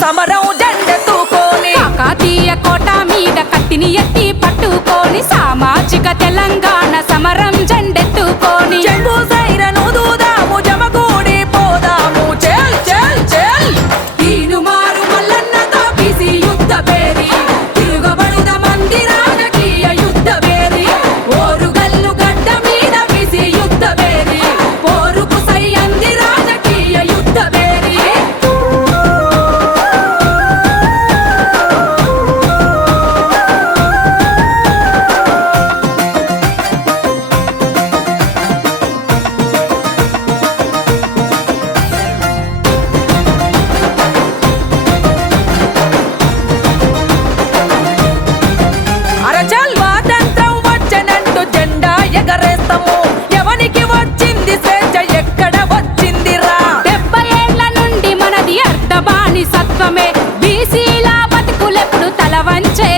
సమరం జెండెత్తుకొని కాకతీయ కోట మీద కత్తిని ఎత్తి పట్టుకొని సామాజిక తెలంగాణ సమరం జెండెత్తుకొని చెంగు సైరను దూదాము జమకూడి పోదాము చెల్ చెల్ చెల్ తీనుమారు మల్లన్నతో బీసీ యుద్ధ పేరి తిరుగబడుద మంది రాజకీయ యుద్ధ పేరి ఓరుగల్లు గడ్డ మీద బీసీ యుద్ధ పేరి పోరుకు సై అంది రాజకీయ యుద్ధ పేరి అరచల్ స్వాతంత్రం వచ్చనంటూ జెండా ఎగరేస్తాము ఎవనికి వచ్చింది స్వేచ్ఛ ఎక్కడ వచ్చిందిరా 70 ఏళ్ల నుండి మనది అర్ధబాని సత్వమే బీసీల బతుకులెప్పుడు తల వంచే